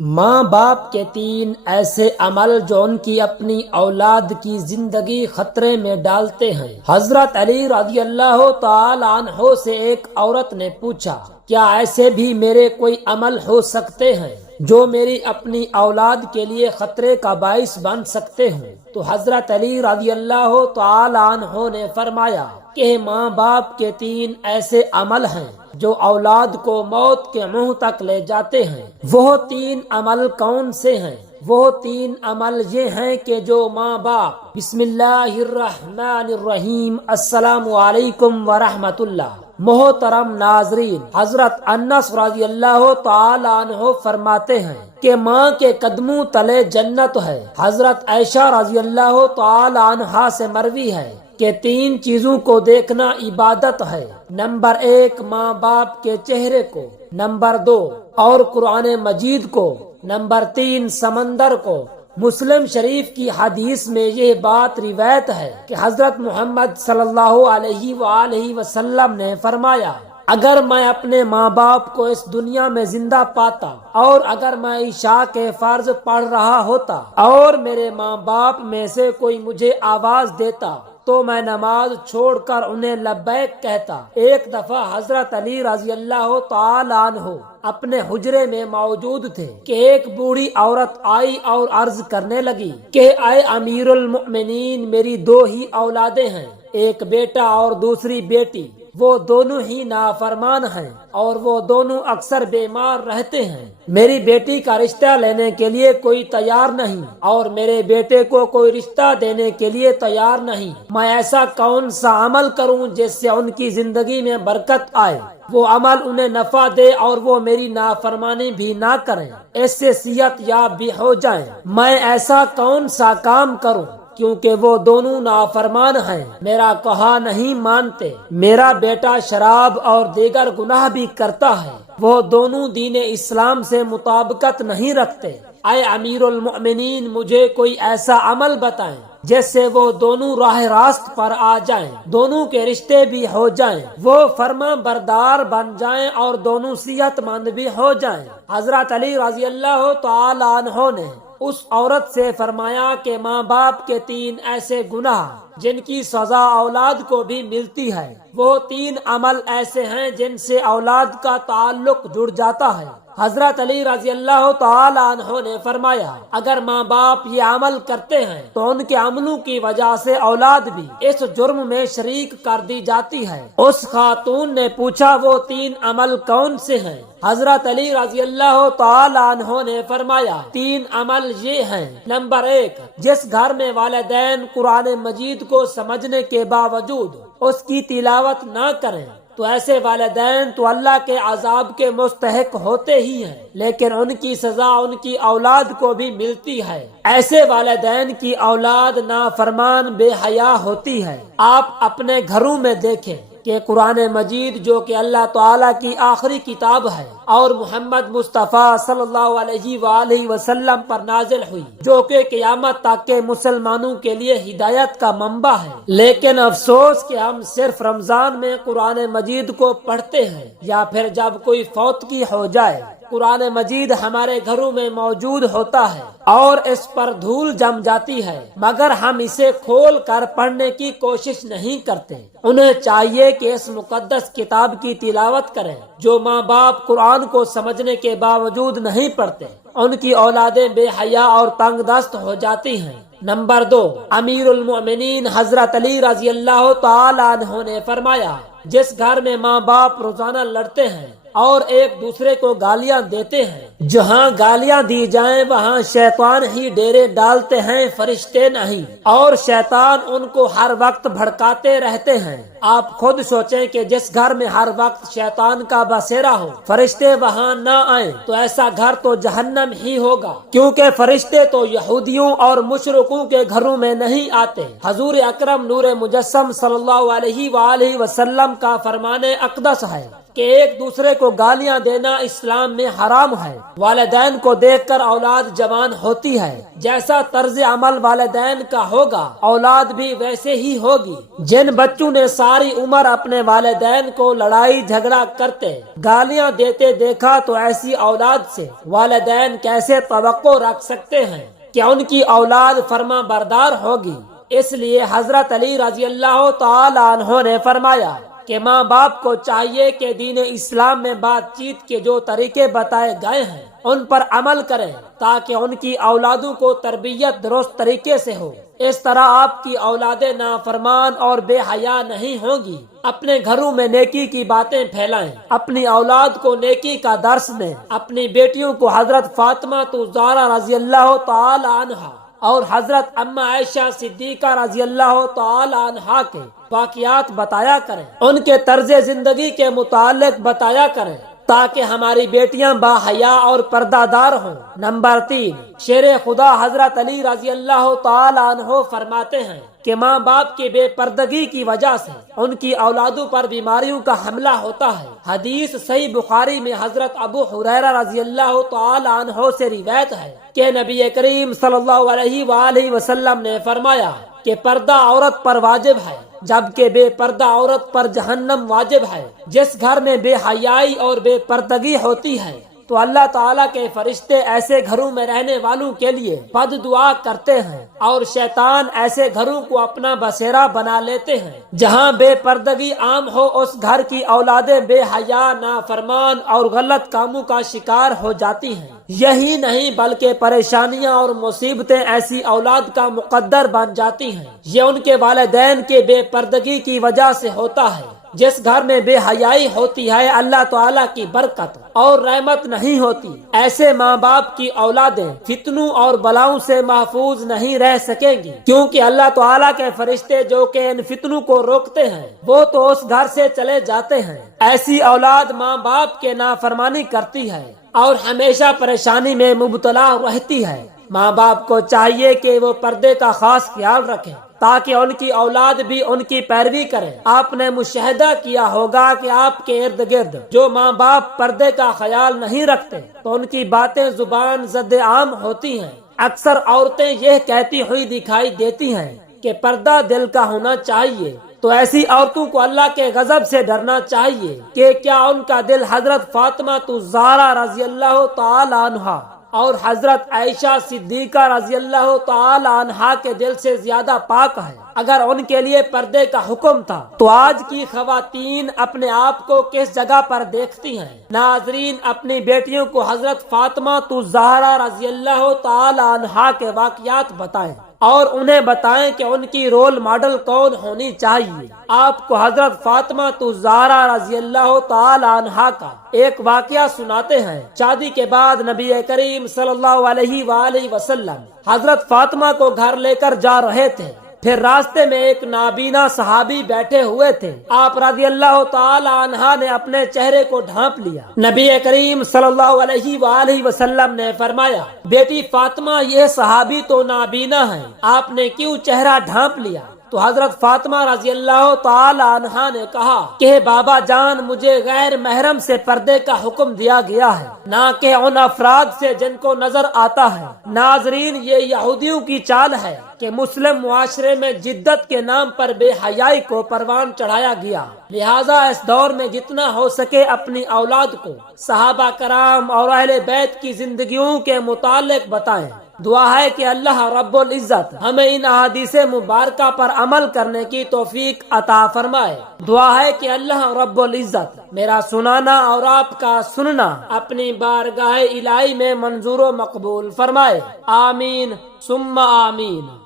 ماں باپ کے تین ایسے عمل جو ان کی اپنی اولاد کی زندگی خطرے میں ڈالتے ہیں۔ حضرت علی رضی اللہ تعالی عنہ سے ایک عورت نے پوچھا، کیا ایسے بھی میرے کوئی عمل ہو سکتے ہیں جو میری اپنی اولاد کے لیے خطرے کا باعث بن سکتے ہوں؟ تو حضرت علی رضی اللہ تعالی عنہ نے فرمایا کہ ماں باپ کے تین ایسے عمل ہیں جو اولاد کو موت کے منہ تک لے جاتے ہیں۔ وہ تین عمل کون سے ہیں؟ وہ تین عمل یہ ہیں کہ جو ماں باپ بسم اللہ الرحمن الرحیم السلام علیکم ورحمۃ اللہ۔ محترم ناظرین، حضرت انس رضی اللہ تعالی عنہ فرماتے ہیں کہ ماں کے قدموں تلے جنت ہے۔ حضرت عائشہ رضی اللہ تعالی عنہا سے مروی ہے کہ تین چیزوں کو دیکھنا عبادت ہے۔ نمبر 1 ماں باپ کے چہرے کو، نمبر 2 اور قرآن مجید کو، نمبر 3 سمندر کو۔ مسلم شریف کی حدیث میں یہ بات روایت ہے کہ حضرت محمد صلی اللہ علیہ وآلہ وسلم نے فرمایا، اگر میں اپنے ماں باپ کو اس دنیا میں زندہ پاتا اور اگر میں عشاء کے فرض پڑھ رہا ہوتا اور میرے ماں باپ میں سے کوئی مجھے آواز دیتا تو میں نماز چھوڑ کر انہیں لبیک کہتا۔ ایک دفعہ حضرت علی رضی اللہ تعالی عنہ اپنے حجرے میں موجود تھے کہ ایک بوڑھی عورت آئی اور عرض کرنے لگی کہ اے امیر المؤمنین، میری 2 ہی اولادیں ہیں، ایک بیٹا اور دوسری بیٹی، وہ دونوں ہی نافرمان ہیں اور وہ دونوں اکثر بیمار رہتے ہیں۔ میری بیٹی کا رشتہ لینے کے لیے کوئی تیار نہیں اور میرے بیٹے کو کوئی رشتہ دینے کے لیے تیار نہیں۔ میں ایسا کون سا عمل کروں جس سے ان کی زندگی میں برکت آئے، وہ عمل انہیں نفع دے اور وہ میری نافرمانی بھی نہ کریں، اس سے صحت یاب بھی ہو جائیں؟ میں ایسا کون سا کام کروں کیونکہ وہ دونوں نافرمان ہیں، میرا کہا نہیں مانتے، میرا بیٹا شراب اور دیگر گناہ بھی کرتا ہے، وہ دونوں دین اسلام سے مطابقت نہیں رکھتے۔ اے امیر المؤمنین، مجھے کوئی ایسا عمل بتائیں جس سے وہ دونوں راہ راست پر آ جائیں، دونوں کے رشتے بھی ہو جائیں، وہ فرما بردار بن جائیں اور دونوں صحت مند بھی ہو جائیں۔ حضرت علی رضی اللہ تعالی عنہ نے اس عورت سے فرمایا کہ ماں باپ کے 3 ایسے گناہ جن کی سزا اولاد کو بھی ملتی ہے، وہ 3 عمل ایسے ہیں جن سے اولاد کا تعلق جڑ جاتا ہے۔ حضرت علی رضی اللہ تعالی عنہ نے فرمایا، اگر ماں باپ یہ عمل کرتے ہیں تو ان کے عملوں کی وجہ سے اولاد بھی اس جرم میں شریک کر دی جاتی ہے۔ اس خاتون نے پوچھا، وہ 3 عمل کون سے ہیں؟ حضرت علی رضی اللہ تعالی عنہ نے فرمایا، 3 عمل یہ ہیں۔ نمبر 1، جس گھر میں والدین قرآن مجید کو سمجھنے کے باوجود اس کی تلاوت نہ کریں تو ایسے والدین تو اللہ کے عذاب کے مستحق ہوتے ہی ہیں، لیکن ان کی سزا ان کی اولاد کو بھی ملتی ہے۔ ایسے والدین کی اولاد نافرمان بے حیا ہوتی ہے۔ آپ اپنے گھروں میں دیکھیں کہ قرآن مجید جو کہ اللہ تعالیٰ کی آخری کتاب ہے اور محمد مصطفیٰ صلی اللہ علیہ وآلہ وسلم پر نازل ہوئی، جو کہ قیامت تک کے مسلمانوں کے لیے ہدایت کا منبع ہے، لیکن افسوس کہ ہم صرف رمضان میں قرآن مجید کو پڑھتے ہیں یا پھر جب کوئی فوتگی ہو جائے۔ قرآن مجید ہمارے گھروں میں موجود ہوتا ہے اور اس پر دھول جم جاتی ہے، مگر ہم اسے کھول کر پڑھنے کی کوشش نہیں کرتے۔ انہیں چاہیے کہ اس مقدس کتاب کی تلاوت کریں۔ جو ماں باپ قرآن کو سمجھنے کے باوجود نہیں پڑھتے، ان کی اولادیں بے حیا اور تنگ دست ہو جاتی ہیں۔ نمبر 2، امیر المؤمنین حضرت علی رضی اللہ تعالی عنہ نے فرمایا، جس گھر میں ماں باپ روزانہ لڑتے ہیں اور ایک دوسرے کو گالیاں دیتے ہیں، جہاں گالیاں دی جائیں وہاں شیطان ہی ڈیرے ڈالتے ہیں، فرشتے نہیں، اور شیطان ان کو ہر وقت بھڑکاتے رہتے ہیں۔ آپ خود سوچیں کہ جس گھر میں ہر وقت شیطان کا بسیرا ہو، فرشتے وہاں نہ آئیں تو ایسا گھر تو جہنم ہی ہوگا، کیونکہ فرشتے تو یہودیوں اور مشرکوں کے گھروں میں نہیں آتے۔ حضور اکرم نور مجسم صلی اللہ علیہ وآلہ وسلم کا فرمان اقدس ہے کہ ایک دوسرے کو گالیاں دینا اسلام میں حرام ہے۔ والدین کو دیکھ کر اولاد جوان ہوتی ہے، جیسا طرز عمل والدین کا ہوگا اولاد بھی ویسے ہی ہوگی۔ جن بچوں نے ساری عمر اپنے والدین کو لڑائی جھگڑا کرتے گالیاں دیتے دیکھا تو ایسی اولاد سے والدین کیسے توقع رکھ سکتے ہیں کہ ان کی اولاد فرما بردار ہوگی؟ اس لیے حضرت علی رضی اللہ تعالی عنہ نے فرمایا کہ ماں باپ کو چاہیے کہ دین اسلام میں بات چیت کے جو طریقے بتائے گئے ہیں ان پر عمل کریں تاکہ ان کی اولادوں کو تربیت درست طریقے سے ہو۔ اس طرح آپ کی اولادیں نافرمان اور بے حیا نہیں ہوں گی۔ اپنے گھروں میں نیکی کی باتیں پھیلائیں، اپنی اولاد کو نیکی کا درس دیں۔ اپنی بیٹیوں کو حضرت فاطمہ زہرا رضی اللہ تعالی عنہا اور حضرت اما عائشہ صدیقہ رضی اللہ تعالی عنہا کے واقعات بتایا کریں، ان کے طرز زندگی کے متعلق بتایا کریں تاکہ ہماری بیٹیاں باحیا اور پردہ دار ہوں۔ نمبر 3، شیر خدا حضرت علی رضی اللہ تعالی عنہ فرماتے ہیں کہ ماں باپ کی بے پردگی کی وجہ سے ان کی اولادوں پر بیماریوں کا حملہ ہوتا ہے۔ حدیث صحیح بخاری میں حضرت ابو ہریرہ رضی اللہ تعالی عنہ سے روایت ہے کہ نبی کریم صلی اللہ علیہ وآلہ وسلم نے فرمایا کہ پردہ عورت پر واجب ہے جبکہ بے پردہ عورت پر جہنم واجب ہے۔ جس گھر میں بے حیائی اور بے پردگی ہوتی ہے تو اللہ تعالیٰ کے فرشتے ایسے گھروں میں رہنے والوں کے لیے بد دعا کرتے ہیں اور شیطان ایسے گھروں کو اپنا بسیرا بنا لیتے ہیں۔ جہاں بے پردگی عام ہو اس گھر کی اولادیں بے حیا، نافرمان اور غلط کاموں کا شکار ہو جاتی ہیں۔ یہی نہیں بلکہ پریشانیاں اور مصیبتیں ایسی اولاد کا مقدر بن جاتی ہیں۔ یہ ان کے والدین کے بے پردگی کی وجہ سے ہوتا ہے۔ جس گھر میں بے حیائی ہوتی ہے اللہ تعالیٰ کی برکت اور رحمت نہیں ہوتی۔ ایسے ماں باپ کی اولادیں فتنوں اور بلاؤں سے محفوظ نہیں رہ سکیں گی، کیونکہ اللہ تعالیٰ کے فرشتے جو کہ ان فتنوں کو روکتے ہیں وہ تو اس گھر سے چلے جاتے ہیں۔ ایسی اولاد ماں باپ کے نافرمانی کرتی ہے اور ہمیشہ پریشانی میں مبتلا رہتی ہے۔ ماں باپ کو چاہیے کہ وہ پردے کا خاص خیال رکھیں تاکہ ان کی اولاد بھی ان کی پیروی کرے۔ آپ نے مشاہدہ کیا ہوگا کہ آپ کے ارد گرد جو ماں باپ پردے کا خیال نہیں رکھتے تو ان کی باتیں زبان زد عام ہوتی ہیں۔ اکثر عورتیں یہ کہتی ہوئی دکھائی دیتی ہیں کہ پردہ دل کا ہونا چاہیے، تو ایسی عورتوں کو اللہ کے غضب سے ڈرنا چاہیے کہ کیا ان کا دل حضرت فاطمہ زہرا رضی اللہ تعالی عنہا اور حضرت عائشہ صدیقہ رضی اللہ تعالی عنہا کے دل سے زیادہ پاک ہے؟ اگر ان کے لیے پردے کا حکم تھا تو آج کی خواتین اپنے آپ کو کس جگہ پر دیکھتی ہیں؟ ناظرین، اپنی بیٹیوں کو حضرت فاطمہ زہرا رضی اللہ تعالی عنہا کے واقعات بتائیں اور انہیں بتائیں کہ ان کی رول ماڈل کون ہونی چاہیے۔ آپ کو حضرت فاطمہ زہرا رضی اللہ تعالی عنہا کا ایک واقعہ سناتے ہیں۔ شادی کے بعد نبی کریم صلی اللہ علیہ وآلہ وسلم حضرت فاطمہ کو گھر لے کر جا رہے تھے، پھر راستے میں ایک نابینا صحابی بیٹھے ہوئے تھے۔ آپ رضی اللہ تعالی عنہ نے اپنے چہرے کو ڈھانپ لیا۔ نبی کریم صلی اللہ علیہ وآلہ وسلم نے فرمایا، بیٹی فاطمہ، یہ صحابی تو نابینا ہے، آپ نے کیوں چہرہ ڈھانپ لیا؟ تو حضرت فاطمہ رضی اللہ تعالی عنہا نے کہا کہ بابا جان، مجھے غیر محرم سے پردے کا حکم دیا گیا ہے، نہ کہ ان افراد سے جن کو نظر آتا ہے۔ ناظرین، یہ یہودیوں کی چال ہے کہ مسلم معاشرے میں جدت کے نام پر بے حیائی کو پروان چڑھایا گیا، لہٰذا اس دور میں جتنا ہو سکے اپنی اولاد کو صحابہ کرام اور اہل بیت کی زندگیوں کے متعلق بتائیں۔ دعا ہے کہ اللہ رب العزت ہمیں ان احادیث مبارکہ پر عمل کرنے کی توفیق عطا فرمائے۔ دعا ہے کہ اللہ رب العزت میرا سنانا اور آپ کا سننا اپنی بارگاہ الہی میں منظور و مقبول فرمائے۔ آمین ثم آمین۔